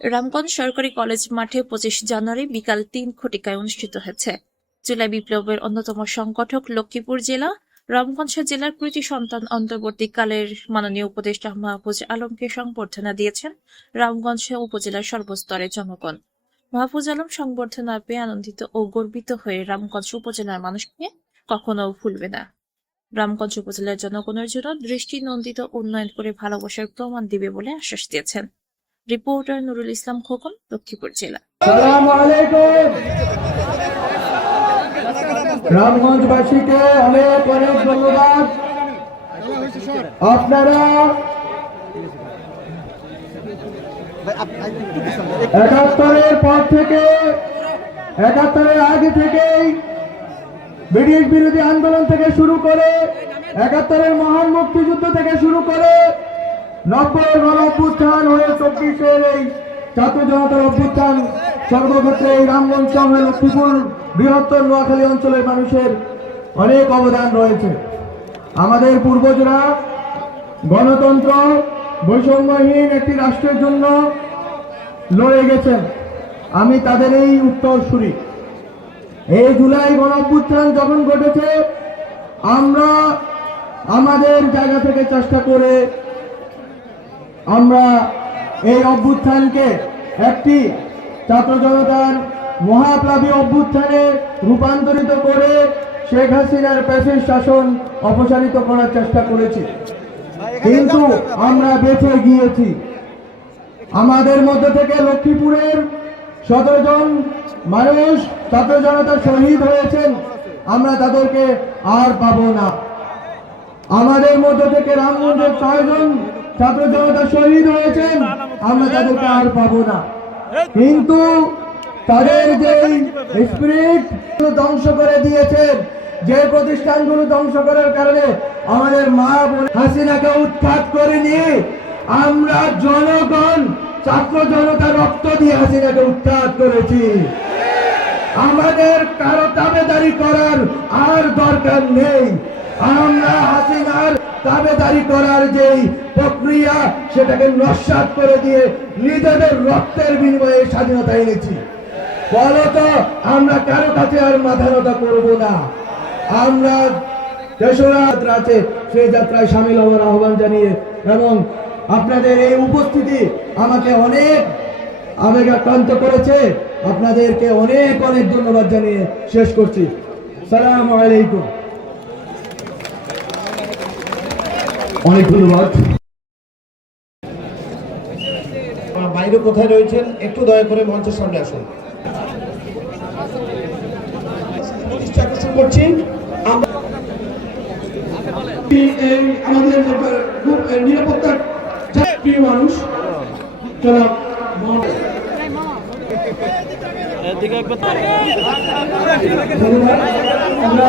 রামগঞ্জ সরকারি কলেজ মাঠে পঁচিশ জানুয়ারি বিকাল তিন ঘটিকায় অনুষ্ঠিত হয়েছে। জুলাই বিপ্লবের অন্যতম সংগঠক লক্ষ্মীপুর জেলা, রামগঞ্জ জেলার কৃতি সন্তান অন্তর্বর্তীকালের মাননীয় উপদেষ্টা মাহফুজ আলমকে সংবর্ধনা দিয়েছেন রামগঞ্জ উপজেলার সর্বস্তরের জনগণ। মাহফুজ আলম সংবর্ধনা পেয়ে আনন্দিত ও গর্বিত হয়ে রামগঞ্জ উপজেলার মানুষকে কখনো ভুলবে না। রামগঞ্জ উপজেলার জনগণের জন্য দৃষ্টি নন্দিত উন্নয়ন করে ভালোবাসার প্রমাণ দিবে বলে আশ্বাস দিয়েছেন। রিপোর্টার নুরুল ইসলাম খোকন লক্ষ্মীপুর জেলা রামগঞ্জবাসীকে অনেক অনেক ধন্যবাদ আপনারা একাত্তরের পর থেকে একাত্তরের আগে থেকেই ব্রিটিশ বিরোধী আন্দোলন থেকে শুরু করে একাত্তরের মহান মুক্তিযুদ্ধ থেকে শুরু করে নব্বই অভ্যুত্থান হয়ে চব্বিশের এই ছাত্র জনতার সর্বক্ষেত্রে এই রামগঞ্জ সহ লক্ষ্মীপুর বৃহত্তর অঞ্চলের মানুষের অনেক অবদান রয়েছে। আমাদের পূর্বজরা গণতন্ত্র, বৈষম্যহীন একটি রাষ্ট্রের জন্য লড়ে গেছেন। আমি তাদের এই উত্তরসূরি। এই জুলাই গণ অভ্যুত্থান যখন ঘটেছে, আমরা আমাদের জায়গা থেকে চেষ্টা করে আমরা এই অভ্যুত্থানকে একটি ছাত্র জনতার মহাপ্লাবী অভ্যুত্থানে রূপান্তরিত করে শেখ হাসিনার প্যাসেজ শাসন অপসারিত করার চেষ্টা করেছি। কিন্তু আমরা বেঁচে গিয়েছি। আমাদের মধ্যে থেকে লক্ষ্মীপুরের শতজন মানুষ ছাত্র জনতা শহীদ হয়েছেন। আমরা তাদেরকে আর পাবো না। আমাদের মধ্যে থেকে রামগঞ্জের ছয়জন ছাত্র জনতা শহীদ হয়েছেন, আমরা তাদেরকে আর পাবো না। কিন্তু তাদের যে স্পিরিট ধ্বংস করে দিয়েছেন, যে প্রতিষ্ঠানগুলো ধ্বংস করার কারণে আমাদের মা হাসিনাকে উৎখাত করে নিয়ে আমরা জনগণ, ছাত্র জনতা রক্ত দিয়ে হাসিনাকে উৎখাত করেছি। আমাদের কারও দাবেদারি করার আর দরকার নেই। আমরা হাসিনার দাবেদারি করার যেই প্রক্রিয়া সেটাকে নস্বাত করে দিয়ে নিজেদের রক্তের বিনিময়ে স্বাধীনতা এনেছি। ফলত আমরা কারও কাছে আর মাথা নত করব না। আমরা যাত্রা আছে যাত্রায় সামিল হওয়ার আহ্বান জানিয়ে এবং আপনাদের এই উপস্থিতি আমাকে অনেক আবেগাক্রান্ত করেছে। আপনাদেরকে অনেক অনেক ধন্যবাদ জানিয়ে শেষ করছি। সালাম আলাইকুম। অনেক ধন্যবাদ। বাইরে কোথায় রয়েছেন? একটু দয়া করে মঞ্চের সামনে আসুন। আকর্ষণ করছি। আমাদের প্রিয় মানুষ আমরা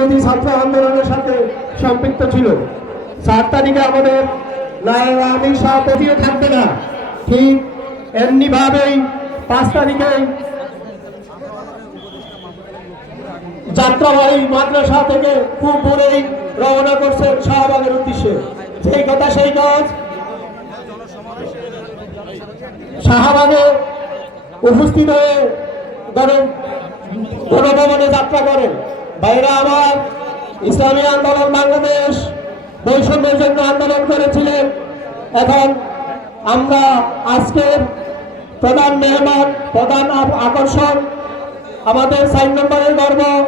আমাদের ছাত্র আন্দোলনের সাথে সম্পৃক্ত ছিল। চার তারিখে আমাদের নারায়ণ সভাপতিও থাকবে না। ঠিক এমনি ভাবেই পাঁচ তারিখে যাত্রাবাহী মাদ্রাসা থেকে খুব ভোরেই রওনা করছেন শাহবাগের উদ্দেশ্যে। সেই কথা, সেই কাজ। শাহবাগে উপস্থিত হয়ে গণ- গণভবনে যাত্রা করেন। বাইরা আমার ইসলামী আন্দোলন বাংলাদেশ বৈষম্যের জন্য আন্দোলন করেছিলেন। এখন আমরা আজকের প্রধান মেহমান, প্রধান আকর্ষণ, আমাদের সাইন নম্বরের গর্ব।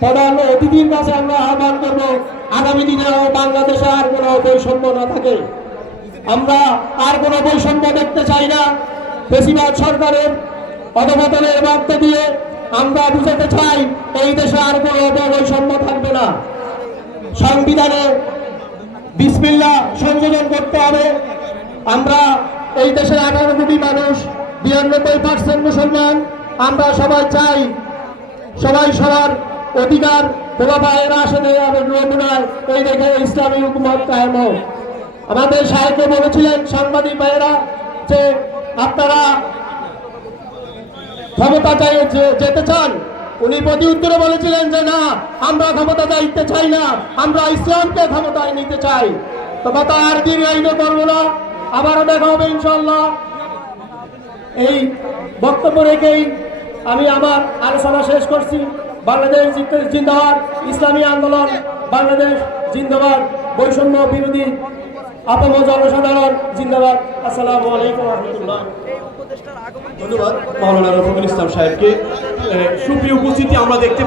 প্রধান অতিথির কাছে আমরা আহ্বান করব, আগামী দিনে বাংলাদেশে আর কোনো বৈষম্য না থাকে। আমরা আর কোনো বৈষম্য দেখতে চাই না। বেশিরভাগ সরকারের অধপতনের বার্তা দিয়ে আমরা বুঝাতে চাই, এই দেশে আর কোনো বৈষম্য থাকবে না। সংবিধানে বিসমিল্লা সংযোজন করতে হবে। আমরা এই দেশের আঠারো কোটি মানুষ, বিরানব্বই পার্সেন্ট মুসলমান। আমরা সবাই চাই, সবাই সবার অধিকার খোলাফায়ের আসনে নমুনায় এই দেখে ইসলামী হুকুমত কায়েম হোক। আমাদের সাহেবকে বলেছিলেন সাংবাদিক ভাইয়েরা যে আপনারা ক্ষমতা চাই যেতে চান, উনি প্রতি উত্তরে বলেছিলেন যে না, আমরা ক্ষমতা চাইতে চাই না, আমরা ইসলামকে ক্ষমতায় নিতে চাই। তো কথা আর দীর্ঘায়িত করব না, আবারও দেখা হবে ইনশাল্লাহ এই বক্তব্য রেখেই আমি আমার আলোচনা শেষ করছি। বাংলাদেশ জিন্দ- জিন্দাবাদ ইসলামী আন্দোলন বাংলাদেশ জিন্দাবাদ বৈষম্য বিরোধী আপম জনসাধারণ জিন্দাবাদ। আসসালামু আলাইকুম রহমতুল্লাহ। ধন্যবাদ মাওলানা রফিকুল ইসলাম সাহেবকে। সুপ্রিয় উপস্থিতি আমরা দেখতে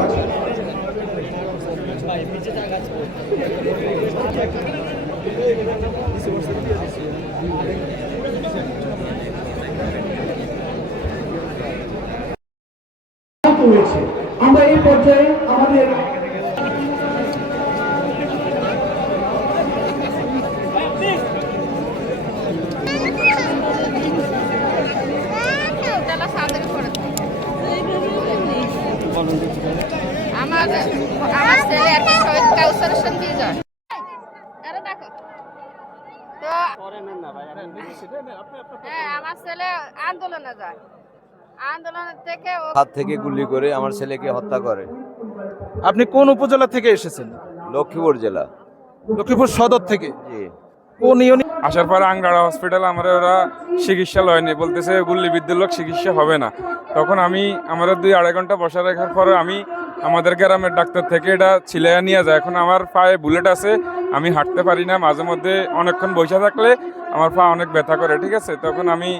হয়েছে আমরা এই পর্যায়ে আমাদের আমার ছেলে হ্যাঁ, ছেলে আন্দোলনে যায়। হাত থেকে গুলি করে আমার ছেলেকে হত্যা করে। আপনি কোন উপজেলা থেকে এসেছেন? লক্ষ্মীপুর জেলা। লক্ষ্মীপুর সদর থেকে? জি। কোন ইউনি আসার পর আংগাড়া হসপিটাল আমার ওরা চিকিৎসা লয়নি। বলতেছে গুল্লি বিদ্যুল্লোক চিকিৎসা হবে না। তখন আমি আমাদের দুই আড়াই ঘণ্টা বসা রাখার পরে আমি আমাদের গ্রামের ডাক্তার থেকে এটা ছিলাইয়া নিয়ে যায়। এখন আমার পায়ে বুলেট আছে আমি হাঁটতে পারি না। মাঝে মধ্যে অনেকক্ষণ বসে থাকলে আমার পা অনেক ব্যথা করে ঠিক আছে? তখন আমি